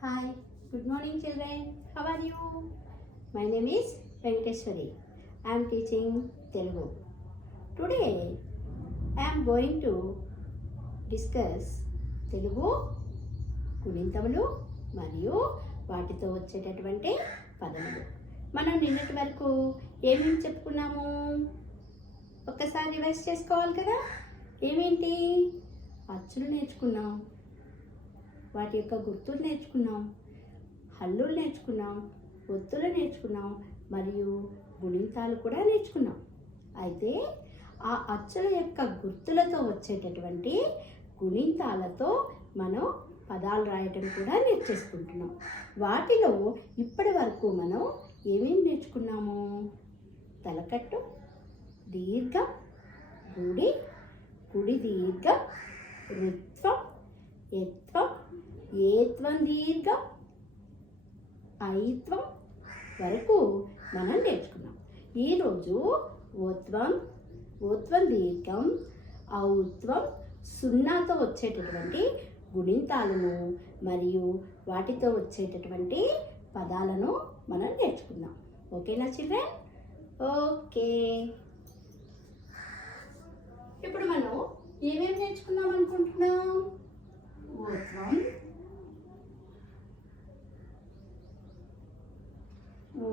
Hi, good morning children. How are you? My name is Venkateswari. I am teaching Telugu. Today I am going to discuss Telugu గుణింతములు మరియు వాటితో వచ్చేటటువంటి పదములు. మనం నిన్నటి వరకు ఏమేమి చెప్పుకున్నాము? ఒక్కసారి రివైజ్ చేసుకోవాలి కదా. ఏమేంటి? అచ్చులు నేర్చుకున్నాం, వాటి యొక్క గుర్తులు నేర్చుకున్నాం, హల్లులు నేర్చుకున్నాం, ఒత్తులు నేర్చుకున్నాం మరియు గుణింతాలు కూడా నేర్చుకున్నాం. అయితే ఆ అచ్చుల యొక్క గుర్తులతో వచ్చేటటువంటి గుణింతాలతో మనం పదాలు రాయటం కూడా నేర్చేసుకుంటున్నాం. వాటిలో ఇప్పటి వరకు మనం ఏమేమి నేర్చుకున్నాము? తలకట్టు, దీర్ఘం, గుడి, కుడి దీర్ఘం, రుత్వం, యత్వం, ఏత్వం దీర్ఘం, ఐత్వం వరకు మనం నేర్చుకున్నాం. ఈరోజు ఓత్వం దీర్ఘం, ఔత్వం, సున్నాతో వచ్చేటటువంటి గుణింతాలను మరియు వాటితో వచ్చేటటువంటి పదాలను మనం నేర్చుకుందాం. ఓకేనా చిల్డ్రన్? ఓకే. ఇప్పుడు మనం ఏమేమి నేర్చుకుందాం అనుకుంటున్నాం?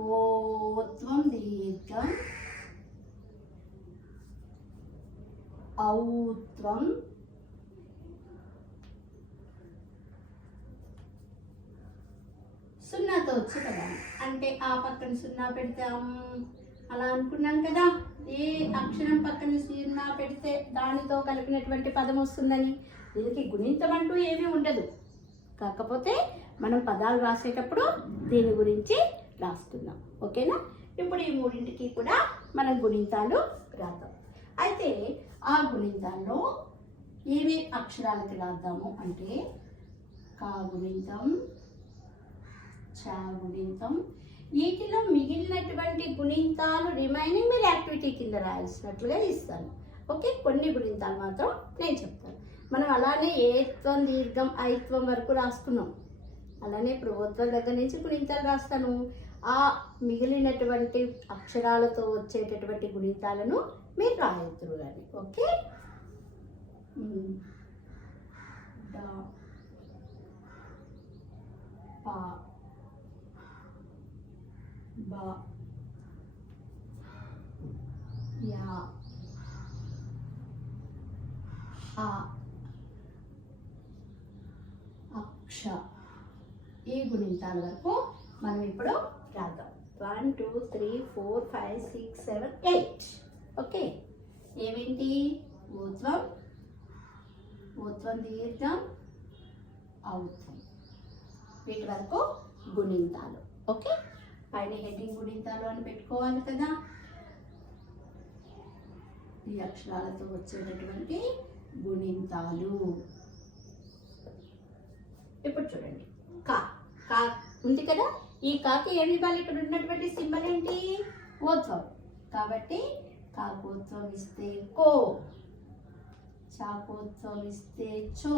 ఓత్వం దీర్ఘం, ఔత్వం, సున్నాతో వచ్చే పదం అంటే ఆ పక్కన సున్నా పెడతాం అలా అనుకున్నాం కదా. ఏ అక్షరం పక్కన సున్నా పెడితే దానితో కలిపినటువంటి పదం వస్తుందని. దీనికి గుణింతం అంటూ ఏమీ ఉండదు, కాకపోతే మనం పదాలు రాసేటప్పుడు దీని గురించి రాస్తున్నాం. ఓకేనా? ఇప్పుడు ఈ మూడింటికి కూడా మనం గుణింతాలు రాద్దాం. అయితే ఆ గుణింతాల్లో ఏవి అక్షరాలకి రాద్దాము అంటే కా గుణింతం, చా గుణింతం. వీటిలో మిగిలినటువంటి గుణింతాలు రిమైనింగ్ మీరు యాక్టివిటీ కింద రాయాల్సినట్లుగా ఇస్తాను. ఓకే, కొన్ని గుణింతాలు మాత్రం నేను చెప్తాను. మనం అలానే ఏత్వం దీర్ఘం ఐత్వం వరకు రాసుకున్నాం. అలానే ఇప్పుడు ఓత్వం దగ్గర నుంచి గుణింతాలు రాస్తాను. ఆ మిగిలినటువంటి అక్షరాలతో వచ్చేటటువంటి గుణింతాలను మీరు రాయొద్దు కానీ. ఓకే, డా, పా, బా, యా, హా, అక్ష. ఈ గుణింతాల వరకు మనం ఇప్పుడు రాద్దాం. 1 2 3 4 5 6 7 8. ఓకే, ఏమేంటి? ఓత్వం దీర్ఘం, ఔత్వం. వీటి వరకు గుణింతాలు. ఓకే, పైన హెడ్డింగ్ గుణింతాలు అని పెట్టుకోవాలి కదా. ఈ అక్షరాలతో వచ్చేటటువంటి గుణింతాలు. ఇప్పుడు చూడండి, కా కా ఉంది కదా. ఈ కాకి ఏమి ఇవ్వాలి? ఇక్కడ ఉన్నటువంటి సింబల్ ఏంటి? ఓత్వం. కాబట్టి కాకోత్వం ఇస్తే కో, చాకోత్వం ఇస్తే చో,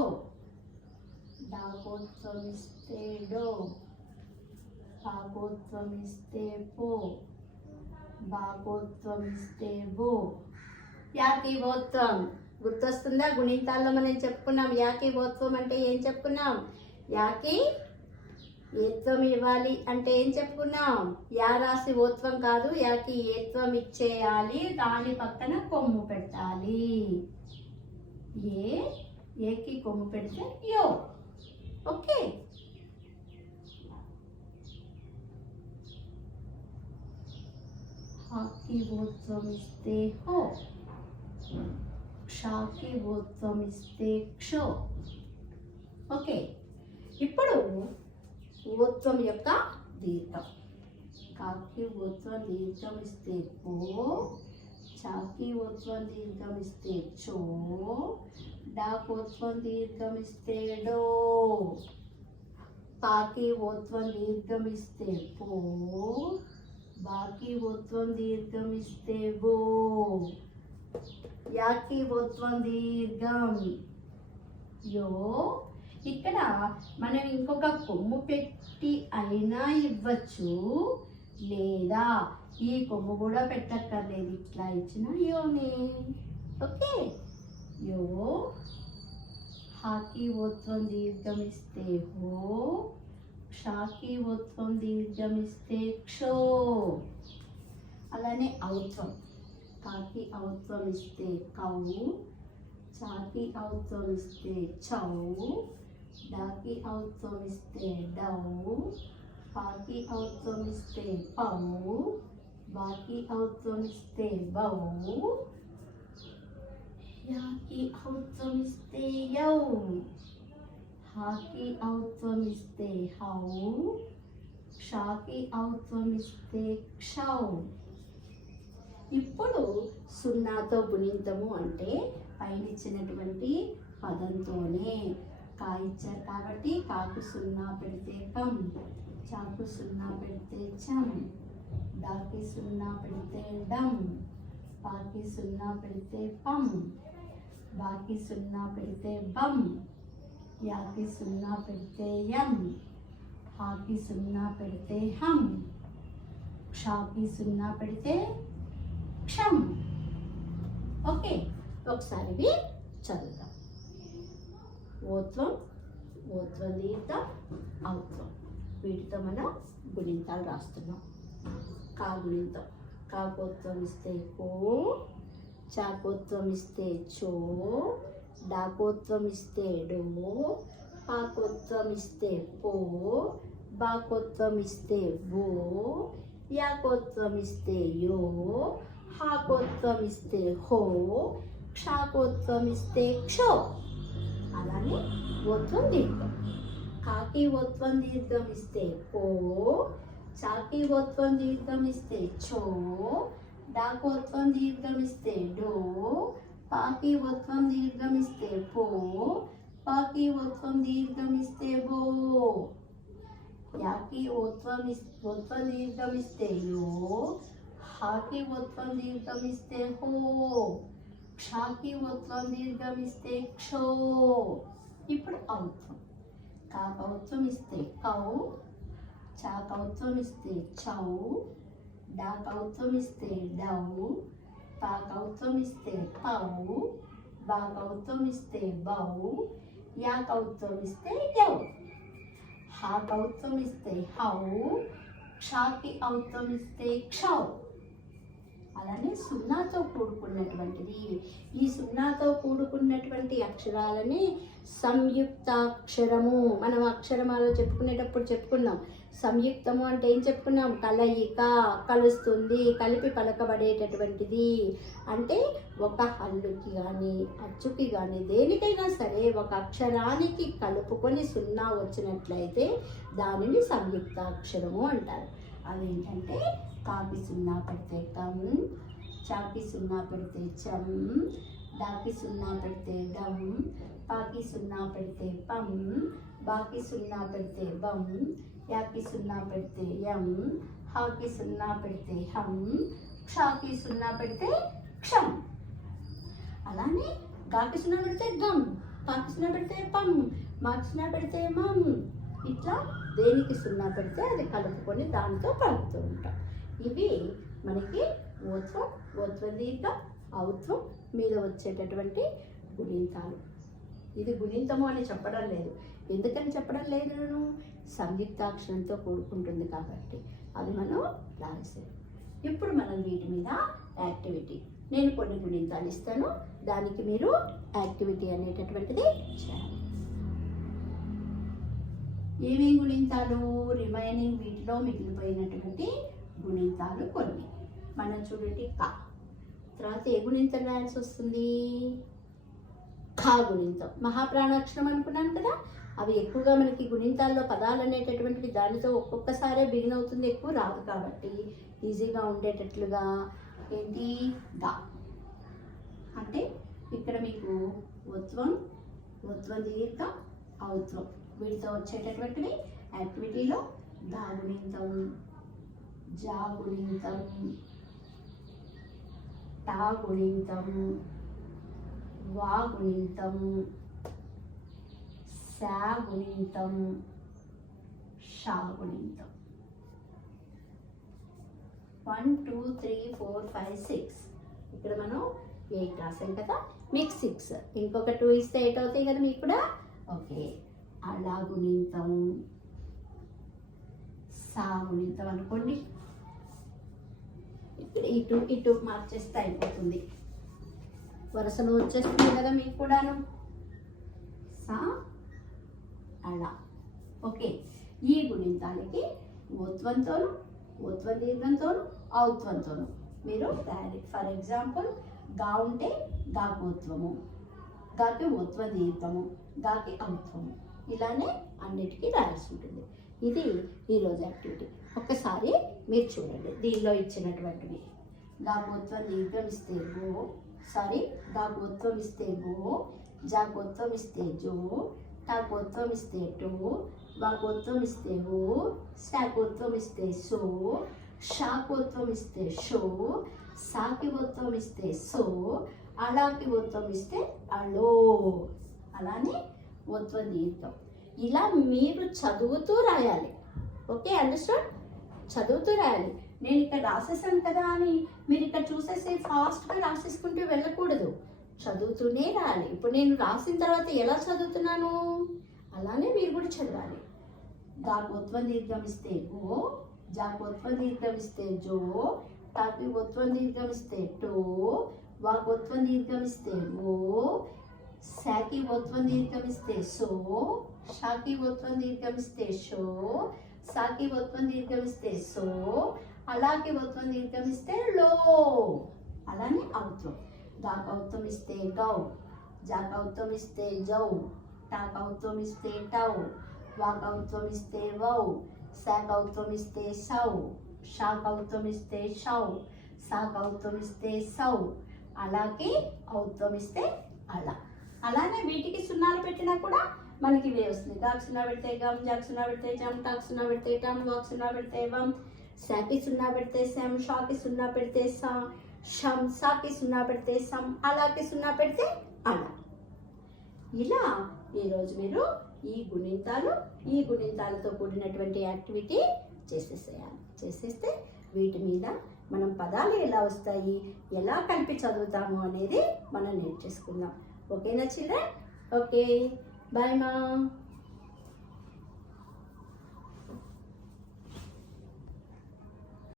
డాకోత్వం ఇస్తే డో, పాకోత్వం ఇస్తే పో, బాకోత్వం ఇస్తే బో. యాకి ఓత్వం గుర్తొస్తుందా? గుణింతాల్లో మనం చెప్పుకున్నాం. యాకి ఓత్వం అంటే ఏం చెప్పుకున్నాం? యాకి ఏత్వం ఇవ్వాలి అంటే ఏం చెప్పుకున్నాం? యా రాసి ఓత్వం కాదు, యాకి ఏత్వం ఇచ్చేయాలి, దాని పక్కన కొమ్ము పెట్టాలి. ఏకి కొమ్ము పెడితే యో. ఓకే, హాకి ఓత్వం ఇస్తే హో, క్షాకి ఓత్వం ఇస్తే క్షో. ఓకే, ఇప్పుడు ఓత్వం యొక్క దీర్ఘం. కాకి ఓత్వం దీర్ఘం ఇస్తే కో, చాకి ఓత్వం దీర్ఘం ఇస్తే చో, డాకోత్వం దీర్ఘం ఇస్తే డో, పాకి ఓత్వం దీర్ఘం ఇస్తే పో, బాకి ఓత్వం దీర్ఘం ఇస్తే బో, యాకి ఓత్వం దీర్ఘం యో. ఇక్కడ మనం ఇంకొక కొమ్ము పెట్టి అయినా ఇవ్వచ్చు, లేదా ఈ కొమ్ము కూడా పెట్టక్కర్లేదు, ఇట్లా ఇచ్చిన యోనే. ఓకే, యో. హాకి ఓత్వం దీర్ఘమిస్తే హో, క్షాకి ఓత్వం దీర్ఘమిస్తే క్షో. అలానే ఔత్వం, కాకి ఔత్వం ఇస్తే కౌ, చాకి ఔత్వం ఇస్తే చౌ, డాకి ఔత్వం ఇస్తే డౌ, పాకి ఔత్వం ఇస్తే పౌ, బాకి ఔత్వం ఇస్తే బౌ, యాకి ఔత్వం ఇస్తే యౌ, హాకి ఔత్వం ఇస్తే హౌ, క్షాకి ఔత్వం ఇస్తే క్షౌ. ఇప్పుడు సున్నాతో గుణింతము అంటే పైన ఇచ్చినటువంటి పదంతోనే. కా ఇచ్చారు కాబట్టి కాకు సున్నా పెడితే కం, చాకు సున్నా పెడితే చం, డాకి సున్నా పెడితే డం, పాకి సున్నా పెడితే పం, బాకి సున్నా పెడితే బం, యాకి సున్నా పెడితే యం, హాకి సున్నా పెడితే హం, క్షాకి సున్నా పెడితే క్షం. ఓకే, ఒకసారి ఇవి చదువుదాం. ఓత్వం, ఓత్వం దీర్ఘ, ఔత్వం, వీటితో మనం గుణింతాలు రాస్తున్నాం. కా గుణింతం, కాకోత్వం ఇస్తే కో, చాకోత్వం ఇస్తే చో, డాకోత్వం ఇస్తే డో, పాకోత్వం ఇస్తే పో, బాకోత్వం ఇస్తే బో, యాకోత్వం ఇస్తే యో, హాకోత్వం ఇస్తే హో, క్షాకోత్వం ఇస్తే క్షో. అలానే ఓత్వం దీర్ఘం, కాకి ఓత్వం దీర్ఘం ఇస్తే కో, చాకి ఓత్వం దీర్ఘం ఇస్తే చో, డాకోత్వం దీర్ఘం ఇస్తే డో, పాకి ఓత్వం దీర్ఘం ఇస్తే పో, పాకి ఓత్వం దీర్ఘం ఇస్తే బో, యాకి ఓత్వం దీర్ఘం ఇస్తే యో, హాకి ఓత్వం దీర్ఘం ఇస్తే హో, క్షాకి ఓత్వం దీర్ఘం ఇస్తే క్షో. ఇప్పుడు ఔత్వం, కాకౌత్వం ఇస్తే కౌ, చాకౌత్వం ఇస్తే చౌ, డాకౌత్వం ఇస్తే డౌ, పాకౌత్వం ఇస్తే పౌ, బాకౌత్వం ఇస్తే బౌ, యాకౌత్వం ఇస్తే యౌ, హాకౌత్వం ఇస్తే హౌ, క్షాకి ఔత్వం ఇస్తే క్షౌ. అలానే సున్నాతో కూడుకున్నటువంటిది. ఈ సున్నాతో కూడుకున్నటువంటి అక్షరాలని సంయుక్తాక్షరము. మనం అక్షరమాలో చెప్పుకునేటప్పుడు చెప్పుకున్నాం. సంయుక్తము అంటే ఏం చెప్పుకున్నాం? కలయిక, కలుస్తుంది, కలిపి పలకబడేటటువంటిది. అంటే ఒక హల్లుకి కానీ అచ్చుకి కానీ దేనికైనా సరే ఒక అక్షరానికి కలుపుకొని సున్నా వచ్చినట్లయితే దానిని సంయుక్తాక్షరము అంటారు. అదేంటంటే కాకి సున్నా పెడితే కం, చాకి సున్నా పెడితే చం, డాకి సున్నా పెడితే డం, పాకి సున్నా పెడితే పం, బాకి సున్నా పెడితే బం, యాకి సున్నా పెడితే యం, హాకి సున్నా పెడితే హం, క్షాకి సున్నా పెడితే క్షం. అలానే గాకి సున్నా పెడితే గం, పాకి సున్నా పెడితే పం, మాకి సున్నా పెడితే మం. ఇట్లా దేనికి సున్నా పెడితే అది కలుపుకొని దానితో కలుపుతూ ఉంటాం. ఇవి మనకి ఓత్వం, ఓత్వం దీర్ఘ, ఔత్వం మీద వచ్చేటటువంటి గుణింతాలు. ఇది గుణింతము అని చెప్పడం లేదు. ఎందుకని చెప్పడం లేదు? నేను సంయుక్తాక్షరంతో కూడుకుంటుంది కాబట్టి అది మనం రాసేది. ఇప్పుడు మనం వీటి మీద యాక్టివిటీ, నేను కొన్ని గుణింతాలు ఇస్తాను, దానికి మీరు యాక్టివిటీ అనేటటువంటిది చేయాలి. ఏమేమి గుణింతాలు? రిమైనింగ్ వీటిలో మిగిలిపోయినటువంటి గుణింతాలు కొన్ని. మనం చూడండి కా, తర్వాత ఏ గుణింతం రాయాల్సి వస్తుంది? ఖా గుణింతం. మహాప్రాణాక్షరం అనుకున్నాను కదా, అవి ఎక్కువగా మనకి గుణింతాల్లో పదాలు అనేటటువంటివి దానితో ఒక్కొక్కసారే బిగిన్ అవుతుంది, ఎక్కువ రాదు కాబట్టి ఈజీగా ఉండేటట్లుగా ఏంటి గా. అంటే ఇక్కడ మీకు ఓత్వం, ఓత్వం దీర్ఘ, ఔత్వం వీటితో వచ్చేటటువంటివి యాక్టివిటీలో గా గుణింతం, జా గుణింతం, టా గుణింతం, వా గుణింతం, శా గుణింతం షా గుణింతం. 1 2 3 4 5 6. ఇక్కడ మనం 8 రాసాం కదా, మీకు 6. ఇంకొక 2 ఇస్తే 8 అవుతాయి కదా మీకు కూడా. ఓకే, అలా గుణింతం సా గుణింతం అనుకోండి. ఇక్కడ ఇటు ఇటు మార్చేస్తే అయిపోతుంది, వరుసలో వచ్చేస్తుంది కదా మీకు కూడాను. సా అలా. ఓకే, ఈ గుణింతానికి ఓత్వంతోను ఓత్వ దీర్ఘంతోను ఔత్వంతోను మీరు రాయాలి. ఫర్ ఎగ్జాంపుల్ గా ఉంటే గాకోత్వము, గాకి ఓత్వ దీర్ఘము, గాకి ఔత్వము, ఇలానే అన్నిటికీ రాయాల్సి ఉంటుంది. ఇది ఈరోజు యాక్టివిటీ. ఒక్కసారి మీరు చూడండి, దీనిలో ఇచ్చినటువంటివి. గాకోత్వం దీర్ఘం ఇస్తే గో, సారీ గాకోత్వం ఇస్తే గో, జాకోత్వం ఇస్తే జో, టాకోత్వం ఇస్తే టో, వాకోత్వం ఇస్తే ఓ, శాకోత్వం ఇస్తే సో, షాకోత్వం ఇస్తే షో, సాకి ఓత్వం ఇస్తే సో, అలాకి ఓత్వం ఇస్తే అలో. అలానే ఓత్వ దీర్ఘం. ఇలా మీరు చదువుతూ రాయాలి. Okay, understand? చదువుతూ రాయాలి. నేను ఇక్కడ రాసేసాను కదా అని మీరు ఇక్కడ చూసేసి ఫాస్ట్గా రాసేసుకుంటూ వెళ్ళకూడదు, చదువుతూనే రాయాలి. ఇప్పుడు నేను రాసిన తర్వాత ఎలా చదువుతున్నాను అలానే మీరు కూడా చదవాలి. గాకోత్వం దీర్ఘం ఇస్తే గో, జాకోత్వం దీర్ఘం ఇస్తే జో, టాకి ఓత్వం దీర్ఘం ఇస్తే టో, వాకోత్వం దీర్ఘం ఇస్తే ఓ, శాకి ఓత్వం దీర్ఘం ఇస్తే సో, షాకి ఓత్వం దీర్ఘం ఇస్తే షో, సాకి ఓత్వం దీర్ఘం ఇస్తే సో, అలాకి ఓత్వం దీర్ఘం ఇస్తే లో. అలానే ఔత్వం. గాకౌత్వం ఇస్తే గౌ, జాకౌత్వం ఇస్తే జౌ, టాకౌత్వం ఇస్తే టౌ, వాకౌత్వం ఇస్తే వౌ, శాకౌత్వం ఇస్తే సౌ, షాకౌత్వం ఇస్తే షౌ, సాకౌత్వం ఇస్తే సౌ, అలాగే ఔత్వం ఇస్తే అలా. అలానే వీటికి సున్నాలు పెట్టినా కూడా మనకి ఇవే వస్తుంది. గాకు సున్నా పెడితే గమ్, జాకు సున్నా పెడితే జమ్, టాకు సున్నా పెడితే టమ్, వాక్ సున్నా పెడితే వమ్, శాకి సున్నా పెడితే శం, షాకి సున్నా పెడితే సా, షం, సాకి సున్నా పెడితే సం, అలాకి సున్నా పెడితే అలా. ఇలా ఈరోజు మీరు ఈ గుణింతాలతో కూడినటువంటి యాక్టివిటీ చేసేసేయాలి. చేసేస్తే వీటి మీద మనం పదాలు ఎలా వస్తాయి, ఎలా కలిపి చదువుతాము అనేది మనం నేర్చేసుకుందాం. ఓకేనా చిల్డ్రన్? ఓకే, బాయ్ మా.